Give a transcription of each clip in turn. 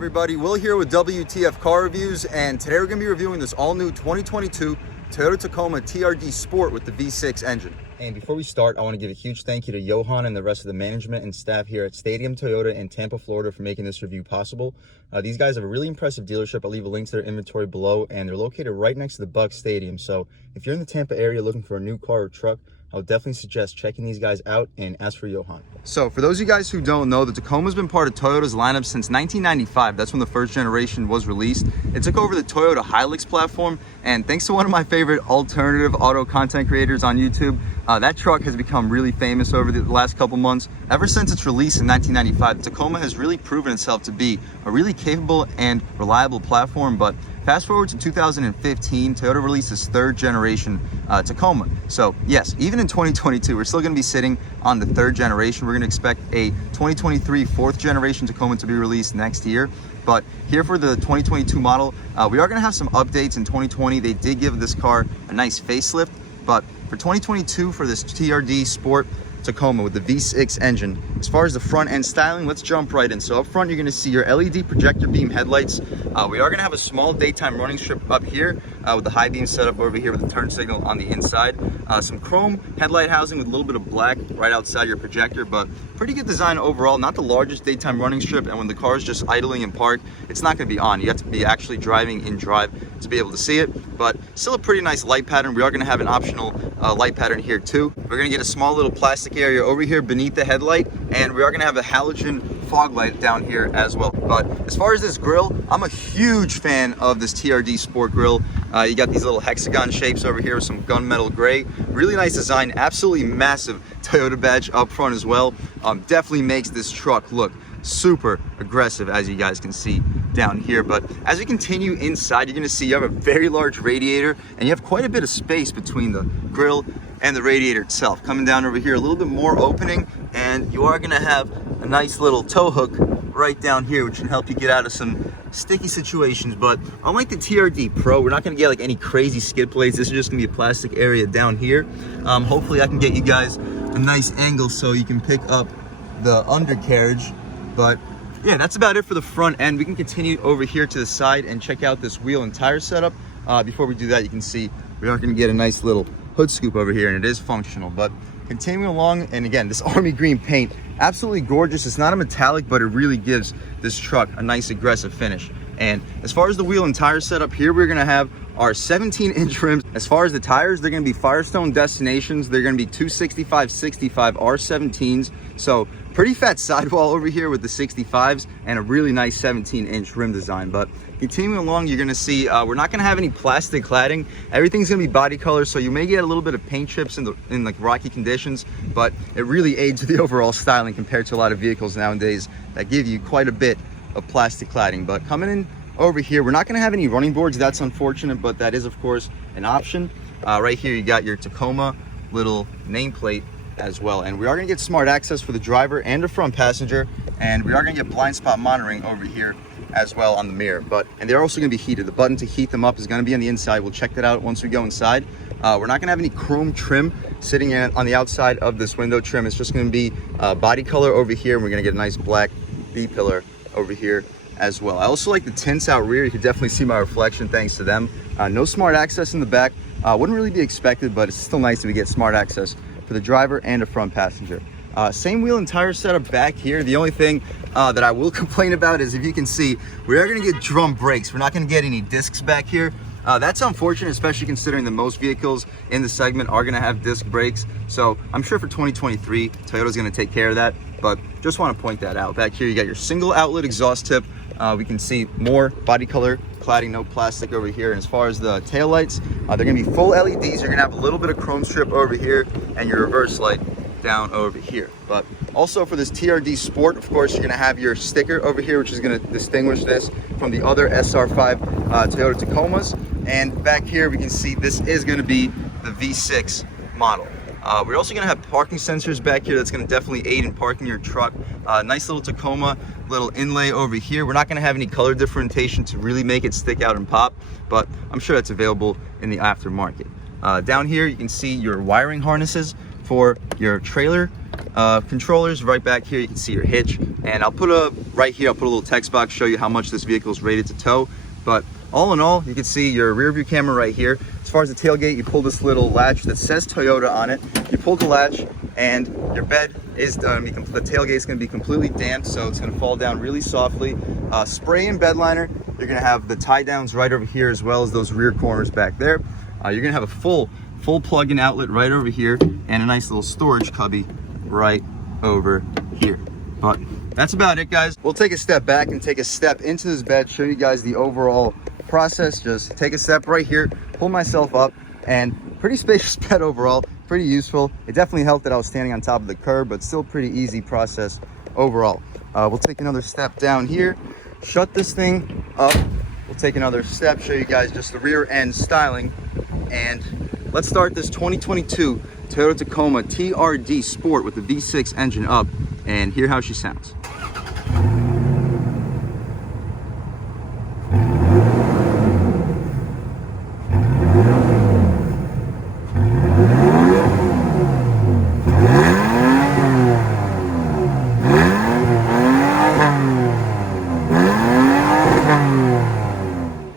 everybody? Will here with W.T.F car reviews, and today we're going to be reviewing this all-new 2022 Toyota Tacoma TRD Sport with the V6 engine. And before we start, I want to give a huge thank you to Johan and the rest of the management and staff here at Stadium Toyota in Tampa, Florida for making this review possible. These guys have a really impressive dealership. I'll leave a link to their inventory below, and they're located right next to the Bucs Stadium. So if you're in the Tampa area looking for a new car or truck, I would definitely suggest checking these guys out and ask for Johan. So for those of you guys who don't know, the Tacoma's been part of Toyota's lineup since 1995. That's when the first generation was released. It took over the Toyota Hilux platform, and thanks to one of my favorite alternative auto content creators on YouTube, that truck has become really famous over the last couple months. Ever since its release in 1995, the Tacoma has really proven itself to be a really capable and reliable platform. But fast forward to 2015, Toyota released its third generation Tacoma. So yes, even in 2022, we're still going to be sitting on the third generation. We're going to expect a 2023 fourth generation Tacoma to be released next year. But here for the 2022 model, we are going to have some updates. In 2020, they did give this car a nice facelift, but for 2022, for this TRD Sport Tacoma with the V6 engine, as far as the front end styling, let's jump right in. So up front, you're going to see your LED projector beam headlights. We are going to have a small daytime running strip up here with the high beam setup over here with the turn signal on the inside. Some chrome headlight housing with a little bit of black right outside your projector, but pretty good design overall. Not the largest daytime running strip, and when the car is just idling in park, it's not going to be on. You have to be actually driving in drive to be able to see it, but still a pretty nice light pattern. We are going to have an optional light pattern here too. We're going to get a small little plastic area over here beneath the headlight, and we are going to have a halogen fog light down here as well. But as far as this grille, I'm a huge fan of this TRD Sport grille. You got these little hexagon shapes over here with some gunmetal gray. Really nice design, absolutely massive Toyota badge up front as well. Definitely makes this truck look super aggressive, as you guys can see down here. But as we continue inside, you're going to see you have a very large radiator, and you have quite a bit of space between the grille and the radiator itself. Coming down over here, a little bit more opening, and you are going to have a nice little tow hook right down here, which can help you get out of some sticky situations. But unlike the TRD Pro, we're not going to get like any crazy skid plates. This is just going to be a plastic area down here. Hopefully I can get you guys a nice angle so you can pick up the undercarriage. But yeah, that's about it for the front end. We can continue over here to the side and check out this wheel and tire setup. Before we do that, you can see we are going to get a nice little hood scoop over here, and it is functional. But continuing along, and again, this army green paint, absolutely gorgeous. It's not a metallic, but it really gives this truck a nice aggressive finish. And as far as the wheel and tire setup, here we're going to have our 17-inch rims. As far as the tires, they're going to be Firestone Destinations. They're going to be 265/65 R17s. So pretty fat sidewall over here with the 65s and a really nice 17-inch rim design. But continuing along, you're going to see we're not going to have any plastic cladding. Everything's going to be body color, so you may get a little bit of paint chips in like rocky conditions, but it really aids the overall styling compared to a lot of vehicles nowadays that give you quite a bit of plastic cladding. But coming in over here, we're not going to have any running boards. That's unfortunate, but that is of course an option. Right here you got your Tacoma little nameplate as well, and we are going to get smart access for the driver and the front passenger, and we are going to get blind spot monitoring over here as well on the mirror. And they're also going to be heated. The button to heat them up is going to be on the inside. We'll check that out once we go inside. We're not going to have any chrome trim sitting on the outside of this window trim. It's just going to be body color over here, and we're going to get a nice black B-pillar over here as well. I also like the tints out rear. You can definitely see my reflection thanks to them. No smart access in the back. Wouldn't really be expected, but it's still nice if we get smart access for the driver and a front passenger. Same wheel and tire setup back here. The only thing that I will complain about is, if you can see, we are going to get drum brakes. We're not going to get any discs back here. That's unfortunate, especially considering that most vehicles in the segment are going to have disc brakes. So I'm sure for 2023, Toyota's going to take care of that, but just want to point that out. Back here, you got your single outlet exhaust tip. We can see more body color cladding, no plastic over here. And as far as the tail lights, they're going to be full LEDs. You're going to have a little bit of chrome strip over here and your reverse light down over here. But also for this TRD Sport, of course, you're going to have your sticker over here, which is going to distinguish this from the other SR5 Toyota Tacomas. And back here we can see this is going to be the V6 model. We're also going to have parking sensors back here. That's going to definitely aid in parking your truck. Nice little Tacoma little inlay over here. We're not going to have any color differentiation to really make it stick out and pop, but I'm sure that's available in the aftermarket. Down here you can see your wiring harnesses for your trailer Controllers right back here, you can see your hitch, and I'll put a little text box, show you how much this vehicle is rated to tow. But all in all, you can see your rear view camera right here. As far as the tailgate, you pull this little latch that says Toyota on it. You pull the latch, and your bed is the tailgate is going to be completely damp, so it's going to fall down really softly. Spray and bed liner. You're going to have the tie downs right over here, as well as those rear corners back there. You're going to have a full plug-in outlet right over here, and a nice little storage cubby right over here. But that's about it, guys. We'll take a step back and take a step into this bed, show you guys the overall process. Just take a step right here, pull myself up, and pretty spacious bed overall, pretty useful. It definitely helped that I was standing on top of the curb, but still pretty easy process overall. We'll take another step down here, shut this thing up. We'll take another step, show you guys just the rear end styling, and let's start this 2022 Toyota Tacoma TRD Sport with the V6 engine up and hear how she sounds.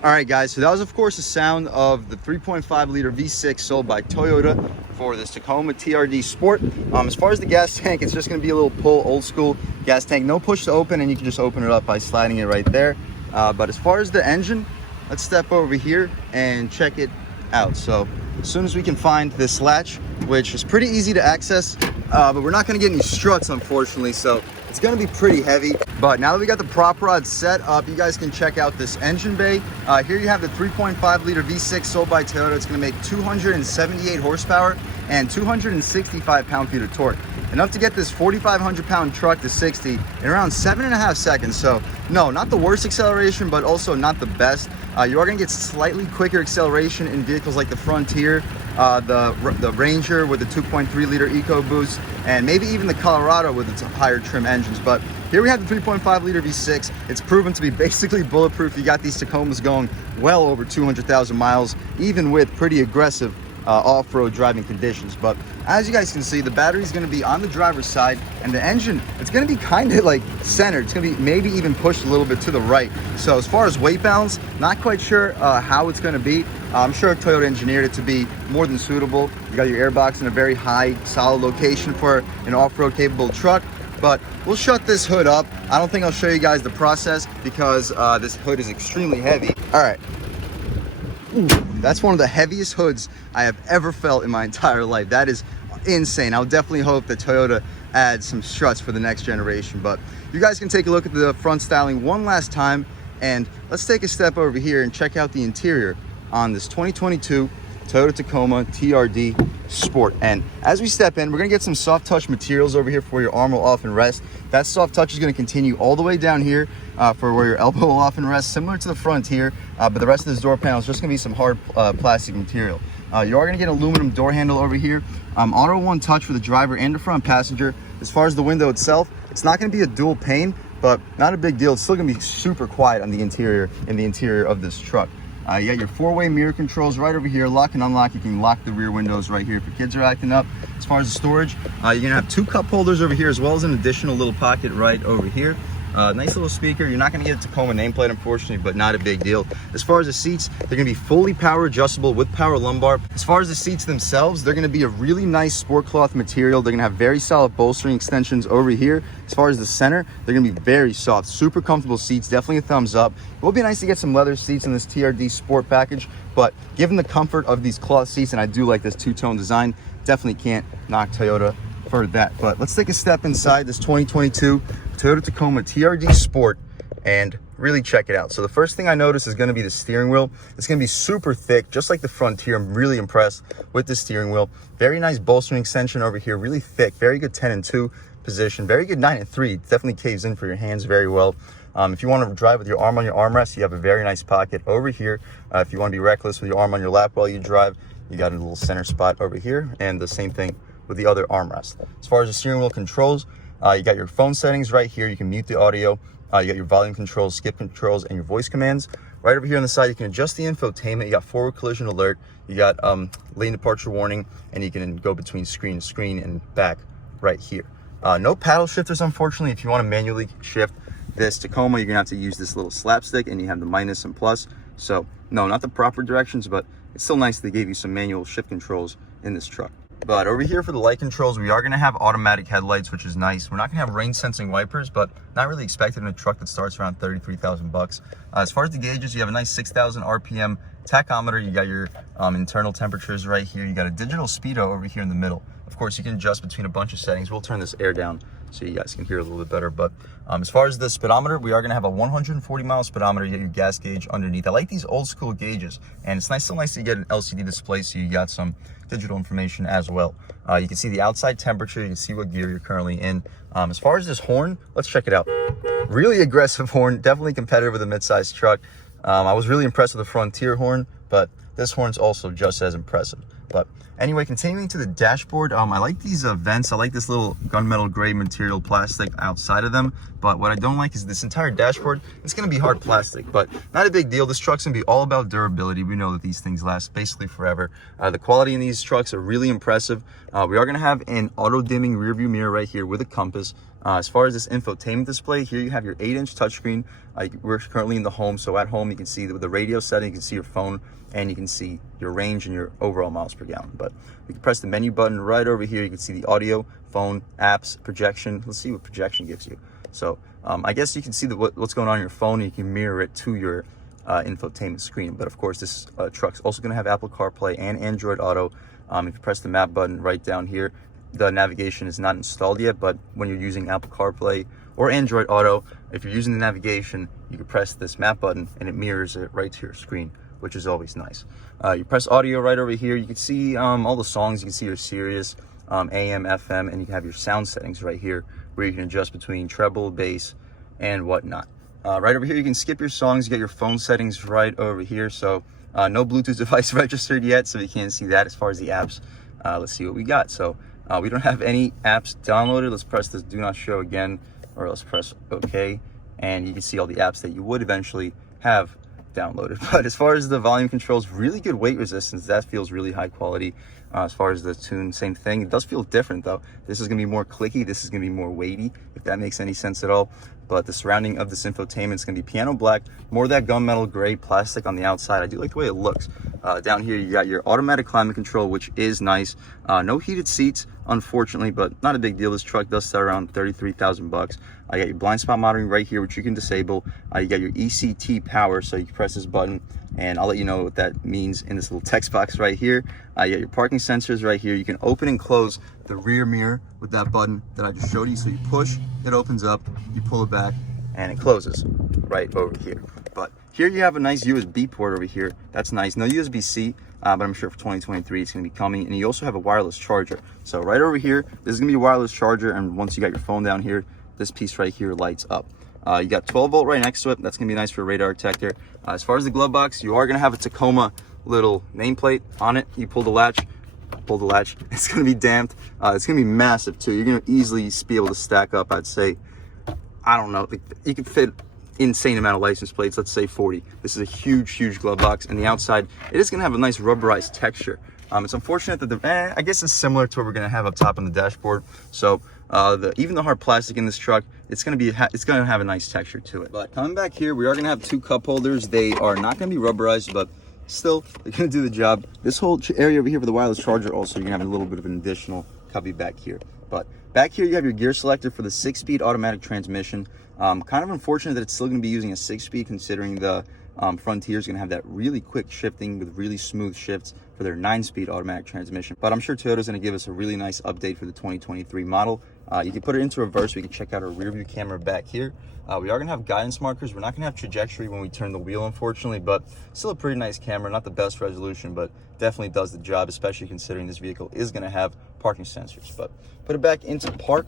All right, guys, so that was of course the sound of the 3.5 liter V6 sold by Toyota for this Tacoma TRD Sport. As far as the gas tank, it's just going to be a little pull, old school gas tank, no push to open, and you can just open it up by sliding it right there. But as far as the engine, let's step over here and check it out. So as soon as we can find this latch, which is pretty easy to access, but we're not going to get any struts, unfortunately, so it's going to be pretty heavy. But now that we got the prop rod set up, you guys can check out this engine bay. Here you have the 3.5 liter V6 sold by Toyota. It's going to make 278 horsepower and 265 pound-feet of torque, enough to get this 4,500 pound truck to 60 in around 7.5 seconds. So no, not the worst acceleration, but also not the best. You are going to get slightly quicker acceleration in vehicles like the Frontier, the Ranger with the 2.3 liter EcoBoost, and maybe even the Colorado with its higher trim engines. But here we have the 3.5 liter V6. It's proven to be basically bulletproof. You got these Tacomas going well over 200,000 miles, even with pretty aggressive off-road driving conditions. But as you guys can see, the battery is going to be on the driver's side, and the engine, it's going to be kind of like centered. It's going to be maybe even pushed a little bit to the right. So as far as weight balance, not quite sure how it's going to be. I'm sure Toyota engineered it to be more than suitable. You got your airbox in a very high, solid location for an off-road capable truck. But we'll shut this hood up. I don't think I'll show you guys the process because this hood is extremely heavy. All right. Ooh, that's one of the heaviest hoods I have ever felt in my entire life. That is insane. I'll definitely hope that Toyota adds some struts for the next generation. But you guys can take a look at the front styling one last time, and let's take a step over here and check out the interior on this 2022 Toyota Tacoma TRD Sport. And as we step in, we're going to get some soft touch materials over here for your arm will often rest. That soft touch is going to continue all the way down here for where your elbow will often rest, similar to the Frontier, but the rest of this door panel is just going to be some hard plastic material. You are going to get an aluminum door handle over here. Auto one touch for the driver and the front passenger. As far as the window itself, it's not going to be a dual pane, but not a big deal. It's still going to be super quiet on the interior, in the interior of this truck. You got your four-way mirror controls right over here, lock and unlock. You can lock the rear windows right here if your kids are acting up. As far as the storage, you're gonna have two cup holders over here, as well as an additional little pocket right over here. Nice little speaker. You're not going to get a Tacoma nameplate, unfortunately, but not a big deal. As far as the seats, they're going to be fully power adjustable with power lumbar. As far as the seats themselves, they're going to be a really nice sport cloth material. They're going to have very solid bolstering extensions over here. As far as the center, they're going to be very soft, super comfortable seats. Definitely a thumbs up. It will be nice to get some leather seats in this TRD Sport package, but given the comfort of these cloth seats, and I do like this two-tone design, definitely can't knock Toyota for that. But let's take a step inside this 2022 Toyota Tacoma TRD Sport and really check it out. So the first thing I notice is going to be the steering wheel. It's going to be super thick, just like the Frontier. I'm really impressed with the steering wheel. Very nice bolstering extension over here, really thick, very good 10 and 2 position, very good 9 and 3. It definitely caves in for your hands very well. If you want to drive with your arm on your armrest, you have a very nice pocket over here. If you want to be reckless with your arm on your lap while you drive, you got a little center spot over here, and the same thing with the other armrest. As far as the steering wheel controls, you got your phone settings right here. You can mute the audio. You got your volume controls, skip controls, and your voice commands. Right over here on the side, you can adjust the infotainment. You got forward collision alert. You got lane departure warning, and you can go between screen to screen and back right here. No paddle shifters, unfortunately. If you want to manually shift this Tacoma, you're gonna have to use this little slapstick, and you have the minus and plus. So no, not the proper directions, but it's still nice they gave you some manual shift controls in this truck. But over here for the light controls, we are going to have automatic headlights, which is nice. We're not going to have rain sensing wipers, but not really expected in a truck that starts around 33,000 bucks. As far as the gauges, you have a nice 6,000 RPM tachometer. You got your internal temperatures right here. You got a digital speedo over here in the middle. Of course, you can adjust between a bunch of settings. We'll turn this air down so you guys can hear a little bit better. But as far as the speedometer, we are going to have a 140 mile speedometer. You get your gas gauge underneath. I like these old school gauges, and it's still nice to get an LCD display so you got some digital information as well. You can see the outside temperature. You can see what gear you're currently in. As far as this horn, let's check it out. Really aggressive horn, definitely competitive with a mid-sized truck. I was really impressed with the Frontier horn, but this horn's also just as impressive. But anyway, continuing to the dashboard, I like these vents. I like this little gunmetal gray material plastic outside of them. But what I don't like is this entire dashboard. It's going to be hard plastic, but not a big deal. This truck's going to be all about durability. We know that these things last basically forever. The quality in these trucks are really impressive. We are going to have an auto-dimming rear view mirror right here with a compass. As far as this infotainment display, here you have your 8-inch touchscreen. We're currently in the home, so at home you can see with the radio setting, you can see your phone, and you can see your range and your overall miles per gallon. But you can press the menu button right over here. You can see the audio, phone, apps, projection. Let's see what projection gives you. So I guess you can see what's going on your phone, and you can mirror it to your infotainment screen. But of course, this truck's also going to have Apple CarPlay and Android Auto. If you press the map button right down here, the navigation is not installed yet, but when you're using Apple CarPlay or Android Auto, if you're using the navigation, you can press this map button and it mirrors it right to your screen, which is always nice. You press audio right over here. You can see all the songs. You can see your Sirius, AM, FM, and you can have your sound settings right here where you can adjust between treble, bass, and whatnot. Right over here, you can skip your songs. You get your phone settings right over here. So no Bluetooth device registered yet, so you can't see that. As far as the apps, let's see what we got. So we don't have any apps downloaded. Let's press this do not show again, or let's press OK, and you can see all the apps that you would eventually have downloaded. But as far as the volume controls, really good weight resistance. That feels really high quality. As far as the tune, same thing. It does feel different though. This is going to be more clicky. This is going to be more weighty, if that makes any sense at all. But the surrounding of this infotainment is going to be piano black, more of that gunmetal gray plastic on the outside. I do like the way it looks. Down here, you got your automatic climate control, which is nice. No heated seats, unfortunately, but not a big deal. This truck does start around 33,000 bucks. I got your blind spot monitoring right here, which you can disable. You got your ECT power, so you can press this button, and I'll let you know what that means in this little text box right here. You got your parking sensors right here. You can open and close the rear mirror with that button that I just showed you. So you push, it opens up, you pull it back, and it closes right over here. But here you have a nice USB port over here. That's nice. No USB-C, but I'm sure for 2023 it's going to be coming. And you also have a wireless charger. So right over here, this is going to be a wireless charger. And once you got your phone down here, this piece right here lights up. You got 12 volt right next to it. That's going to be nice for a radar detector. As far as the glove box, you are going to have a Tacoma little nameplate on it. You pull the latch. It's going to be damped. It's going to be massive too. You're going to easily be able to stack up, I'd say, I don't know, you can fit insane amount of license plates, let's say 40. This is a huge glove box, and the outside, it is going to have a nice rubberized texture. It's unfortunate that I guess it's similar to what we're going to have up top on the dashboard. So even the hard plastic in this truck, it's going to have a nice texture to it. But coming back here, we are going to have two cup holders. They are not going to be rubberized, but still, they're going to do the job. This whole area over here for the wireless charger, also, you're going to have a little bit of an additional cubby back here. But back here, you have your gear selector for the 6-speed automatic transmission. Kind of unfortunate that it's still going to be using a 6-speed, considering the Frontier is going to have that really quick shifting with really smooth shifts for their 9-speed automatic transmission. But I'm sure Toyota's going to give us a really nice update for the 2023 model. You can put it into reverse. We can check out our rear view camera back here. We are going to have guidance markers. We're not going to have trajectory when we turn the wheel, unfortunately, but still a pretty nice camera. Not the best resolution, but definitely does the job, especially considering this vehicle is going to have parking sensors. But put it back into park.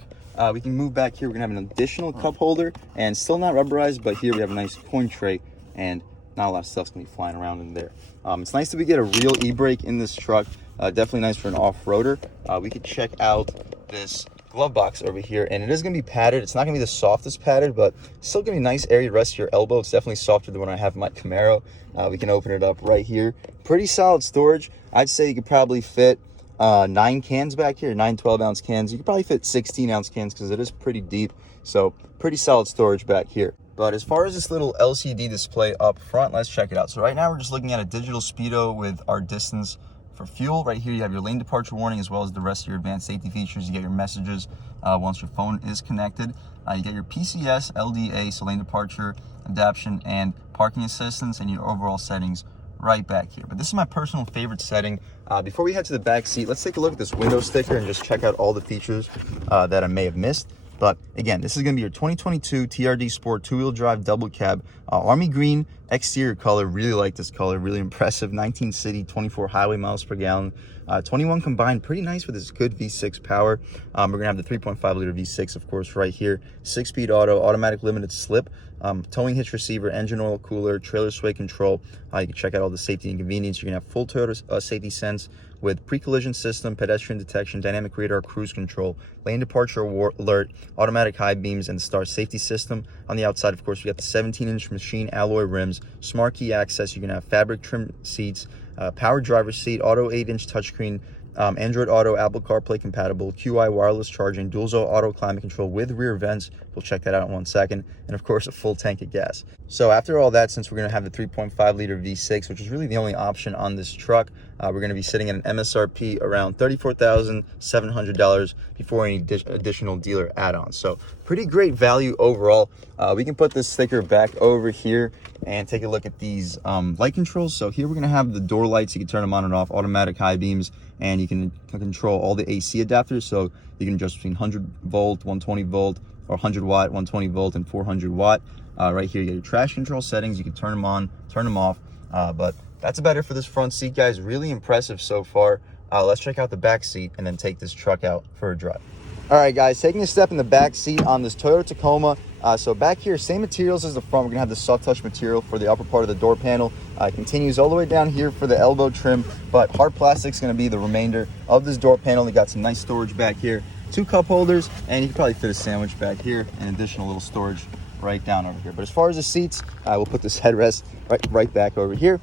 We can move back here. We're going to have an additional cup holder, and still not rubberized, but here we have a nice coin tray, and not a lot of stuff's going to be flying around in there. It's nice that we get a real e-brake in this truck. Definitely nice for an off-roader. We could check out this glove box over here, and it is going to be padded. It's not going to be the softest padded, but still going to be nice area to rest your elbow. It's definitely softer than when I have my Camaro. We can open it up right here. Pretty solid storage. I'd say you could probably fit 9 cans back here, 9 12-ounce cans. You could probably fit 16-ounce cans because it is pretty deep, so pretty solid storage back here. But as far as this little LCD display up front, let's check it out. So right now we're just looking at a digital speedo with our distance for fuel. Right here you have your lane departure warning as well as the rest of your advanced safety features. You get your messages once your phone is connected. You get your PCS, LDA, so lane departure, adaptation, and parking assistance, and your overall settings right back here. But this is my personal favorite setting. Before we head to the back seat, let's take a look at this window sticker and just check out all the features that I may have missed. But again, this is going to be your 2022 TRD Sport 2-wheel drive double cab, army green exterior color. Really like this color, really impressive. 19 city, 24 highway miles per gallon, 21 combined, pretty nice with this good V6 power. We're going to have the 3.5 liter V6, of course, right here. 6-speed auto, automatic limited slip, towing hitch receiver, engine oil cooler, trailer sway control. You can check out all the safety and convenience. You're going to have full Toyota safety sense with pre-collision system, pedestrian detection, dynamic radar cruise control, lane departure alert, automatic high beams, and the star safety system. On the outside, of course, we got the 17-inch machine alloy rims, smart key access. You're going to have fabric trim seats, power driver's seat, auto 8-inch touchscreen, Android Auto, Apple CarPlay compatible, QI wireless charging, dual zone auto climate control with rear vents. We'll check that out in 1 second. And of course, a full tank of gas. So after all that, since we're going to have the 3.5 liter V6, which is really the only option on this truck, we're going to be sitting at an MSRP around $34,700 before any additional dealer add-ons. So pretty great value overall. We can put this sticker back over here and take a look at these light controls. So here we're going to have the door lights. You can turn them on and off, automatic high beams, and you can control all the AC adapters. So you can adjust between 100 volt, 120 volt, or 100 watt, 120 volt, and 400 watt. Right here you get your traction control settings. You can turn them on, turn them off. But that's about it for this front seat, guys. Really impressive so far. Let's check out the back seat and then take this truck out for a drive. All right, guys, taking a step in the back seat on this Toyota Tacoma. So back here, same materials as the front. We're gonna have the soft touch material for the upper part of the door panel. It continues all the way down here for the elbow trim, but hard plastic's gonna be the remainder of this door panel. We got some nice storage back here, 2 cup holders, and you can probably fit a sandwich back here, and additional little storage right down over here. But as far as the seats, we'll put this headrest right back over here.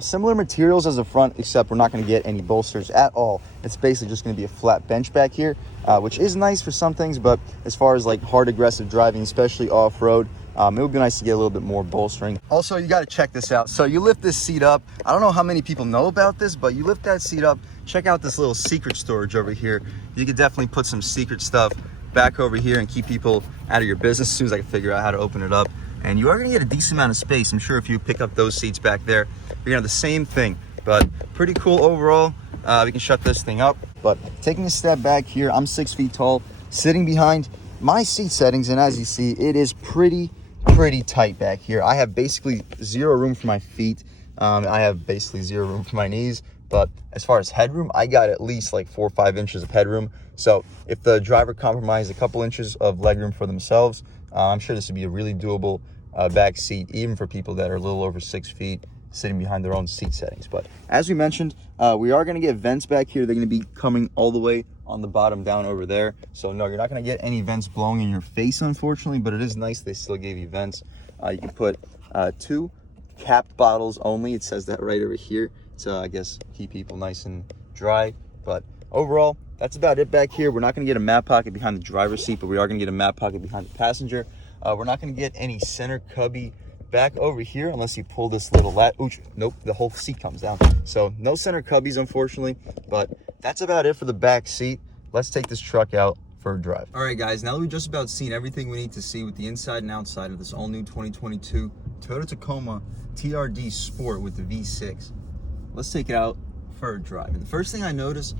Similar materials as the front, except we're not going to get any bolsters at all. It's basically just going to be a flat bench back here, which is nice for some things, but as far as like hard aggressive driving, especially off-road, it would be nice to get a little bit more bolstering. Also, you got to check this out. So you lift this seat up. I don't know how many people know about this, but you lift that seat up, check out this little secret storage over here. You could definitely put some secret stuff back over here and keep people out of your business as soon as I can figure out how to open it up. And you are going to get a decent amount of space. I'm sure if you pick up those seats back there, you're going to have the same thing. But pretty cool overall. We can shut this thing up. But taking a step back here, I'm 6 feet tall, sitting behind my seat settings, and as you see, it is pretty tight back here. I have basically zero room for my feet. I have basically zero room for my knees. But as far as headroom, I got at least like 4 or 5 inches of headroom. So if the driver compromised a couple inches of legroom for themselves, I'm sure this would be a really doable back seat, even for people that are a little over 6 feet, sitting behind their own seat settings. But as we mentioned, we are going to get vents back here. They're going to be coming all the way on the bottom down over there. So no, you're not going to get any vents blowing in your face, unfortunately, but it is nice they still gave you vents. You can put 2 capped bottles only. It says that right over here. So I guess keep people nice and dry. But overall, that's about it back here. We're not going to get a mat pocket behind the driver's seat, but we are going to get a mat pocket behind the passenger. We're not going to get any center cubby back over here unless you pull this little nope, the whole seat comes down. So no center cubbies, unfortunately, but that's about it for the back seat. Let's take this truck out for a drive. All right, guys, now that we've just about seen everything we need to see with the inside and outside of this all-new 2022 Toyota Tacoma TRD Sport with the V6, let's take it out for a drive. And the first thing I noticed,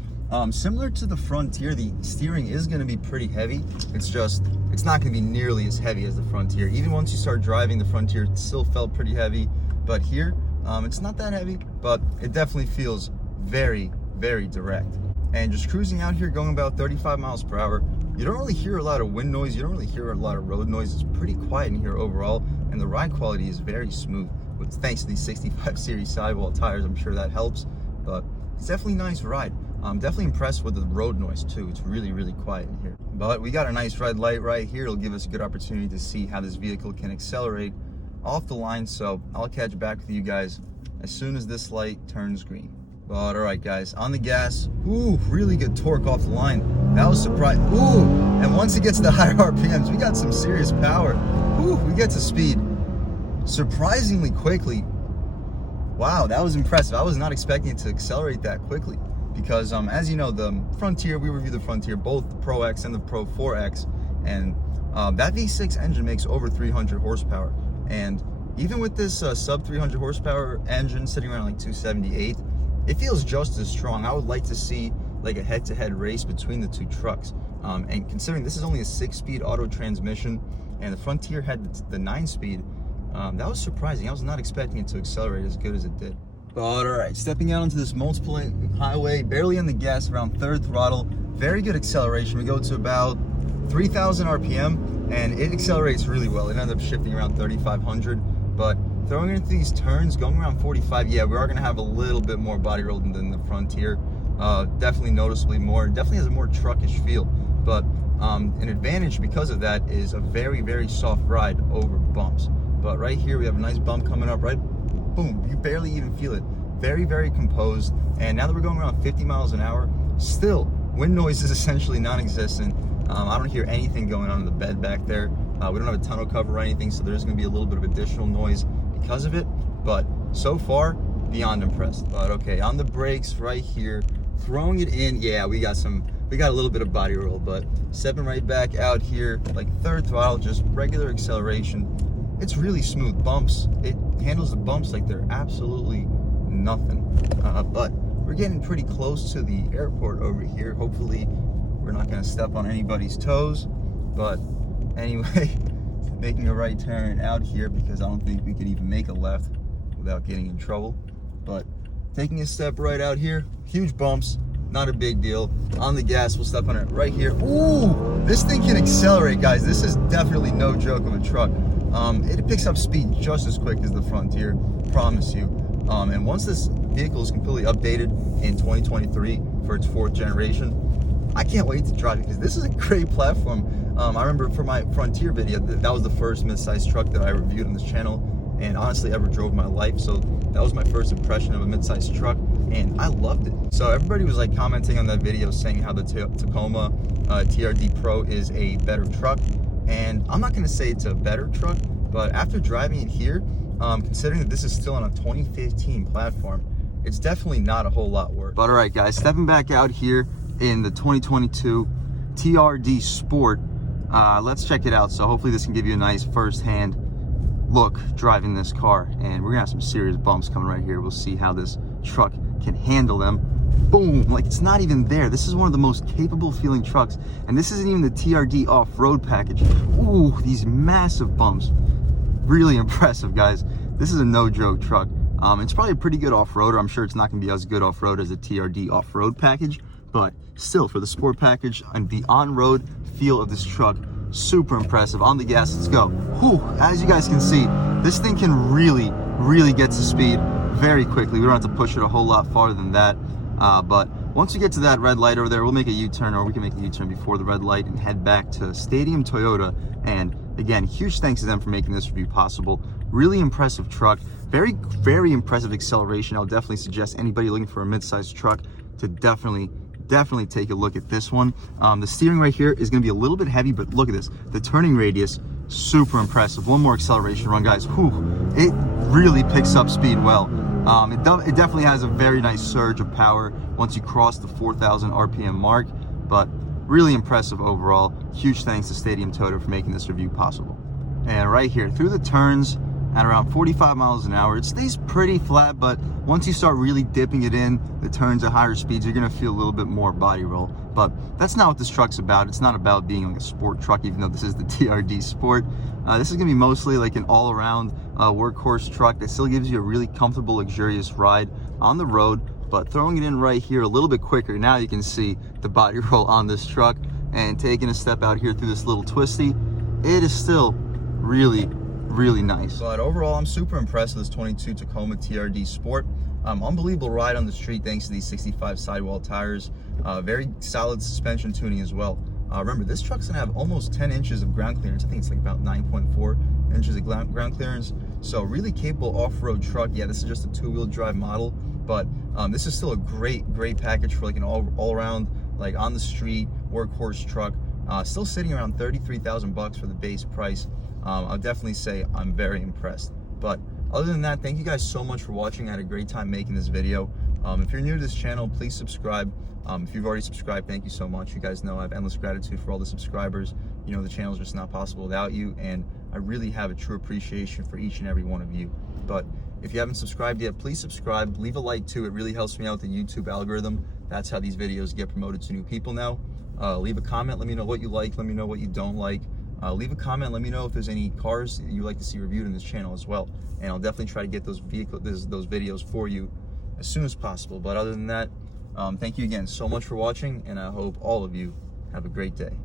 similar to the Frontier, the steering is going to be pretty heavy. It's not going to be nearly as heavy as the Frontier. Even once you start driving the Frontier, it still felt pretty heavy. But here, it's not that heavy, but it definitely feels very direct. And just cruising out here, going about 35 miles per hour, you don't really hear a lot of wind noise. You don't really hear a lot of road noise. It's pretty quiet in here overall, and the ride quality is very smooth. Thanks to these 65 series sidewall tires, I'm sure that helps. But it's definitely a nice ride. I'm definitely impressed with the road noise too. It's really quiet in here. But we got a nice red light right here. It'll give us a good opportunity to see how this vehicle can accelerate off the line. So I'll catch back with you guys as soon as this light turns green. But all right, guys, on the gas. Ooh, really good torque off the line. That was surprising. Ooh, and once it gets to the higher RPMs, we got some serious power. Ooh, we get to speed surprisingly quickly. Wow, that was impressive. I was not expecting it to accelerate that quickly because, as you know, the Frontier, we reviewed the Frontier, both the Pro X and the Pro 4X, and that V6 engine makes over 300 horsepower. And even with this sub 300 horsepower engine sitting around like 278, it feels just as strong. I would like to see like a head-to-head race between the two trucks. And considering this is only a 6-speed auto transmission and the Frontier had the 9-speed, that was surprising. I was not expecting it to accelerate as good as it did. But all right, stepping out onto this multiple highway, barely on the gas, around third throttle, very good acceleration. We go to about 3,000 RPM and it accelerates really well. It ended up shifting around 3,500, but throwing it into these turns, going around 45, yeah, we are gonna have a little bit more body roll than the Frontier. Definitely noticeably more, definitely has a more truckish feel, but an advantage because of that is a very, very soft ride over bumps. But right here, we have a nice bump coming up, right? Boom, you barely even feel it. Very, very composed. And now that we're going around 50 miles an hour, still, wind noise is essentially non-existent. I don't hear anything going on in the bed back there. We don't have a tonneau cover or anything, so there's gonna be a little bit of additional noise because of it. But so far, beyond impressed. But okay, on the brakes right here, throwing it in, yeah, we got a little bit of body roll, but stepping right back out here, like third throttle, just regular acceleration. It's really smooth. Bumps, it handles the bumps like they're absolutely nothing. But we're getting pretty close to the airport over here. Hopefully we're not gonna step on anybody's toes. But anyway, making a right turn out here because I don't think we could even make a left without getting in trouble. But taking a step right out here, huge bumps, not a big deal. On the gas, we'll step on it right here. Ooh, this thing can accelerate, guys. This is definitely no joke of a truck. It picks up speed just as quick as the Frontier, promise you. And once this vehicle is completely updated in 2023 for its 4th generation, I can't wait to drive it because this is a great platform. I remember for my Frontier video, that was the first mid-sized truck that I reviewed on this channel and honestly ever drove in my life. So that was my first impression of a mid-sized truck and I loved it. So everybody was like commenting on that video saying how the Tacoma TRD Pro is a better truck. And I'm not gonna say it's a better truck, but after driving it here, considering that this is still on a 2015 platform, it's definitely not a whole lot worse. But all right, guys, stepping back out here in the 2022 TRD Sport, let's check it out. So hopefully this can give you a nice first-hand look driving this car. And we're gonna have some serious bumps coming right here. We'll see how this truck can handle them. Boom, like it's not even there. This is one of the most capable feeling trucks. And this isn't even the TRD off-road package. Ooh, these massive bumps. Really impressive, guys. This is a no joke truck. It's probably a pretty good off-roader. I'm sure it's not gonna be as good off-road as the TRD off-road package, but still for the sport package and the on-road feel of this truck, super impressive. On the gas, let's go. Whew, as you guys can see, this thing can really get to speed very quickly. We don't have to push it a whole lot farther than that. But once we get to that red light over there, we'll make a U-turn, or we can make a U-turn before the red light and head back to Stadium Toyota. And again, huge thanks to them for making this review possible. Really impressive truck. Very, very impressive acceleration. I'll definitely suggest anybody looking for a mid-sized truck to definitely take a look at this one. The steering right here is going to be a little bit heavy, but look at this. The turning radius, super impressive. One more acceleration run, guys. Whew, it really picks up speed well. It definitely has a very nice surge of power once you cross the 4,000 RPM mark, but really impressive overall. Huge thanks to Stadium Toyota for making this review possible. And right here, through the turns at around 45 miles an hour, it stays pretty flat, but once you start really dipping it in, the turns at higher speeds, you're gonna feel a little bit more body roll. But that's not what this truck's about. It's not about being like a sport truck, even though this is the TRD Sport. This is gonna be mostly like an all-around workhorse truck that still gives you a really comfortable, luxurious ride on the road, but throwing it in right here a little bit quicker. Now you can see the body roll on this truck, and taking a step out here through this little twisty, it is still really nice. But overall, I'm super impressed with this 22 Tacoma TRD Sport. Unbelievable ride on the street thanks to these 65 sidewall tires. Very solid suspension tuning as well. Remember, this truck's gonna have almost 10 inches of ground clearance. I think it's like about 9.4 inches of ground clearance. So really capable off-road truck. Yeah, this is just a 2-wheel drive model, but this is still a great package for like an all-around, like on the street workhorse truck. Still sitting around 33,000 bucks for the base price. I'll definitely say I'm very impressed. But other than that, thank you guys so much for watching. I had a great time making this video. If you're new to this channel, please subscribe. If you've already subscribed, thank you so much. You guys know I have endless gratitude for all the subscribers. You know, the channel's just not possible without you, and I really have a true appreciation for each and every one of you. But if you haven't subscribed yet, please subscribe. Leave a like too. It really helps me out with the YouTube algorithm. That's how these videos get promoted to new people now. Leave a comment. Let me know what you like. Let me know what you don't like. Leave a comment. Let me know if there's any cars that you'd like to see reviewed in this channel as well. And I'll definitely try to get those videos for you as soon as possible. But other than that, thank you again so much for watching, and I hope all of you have a great day.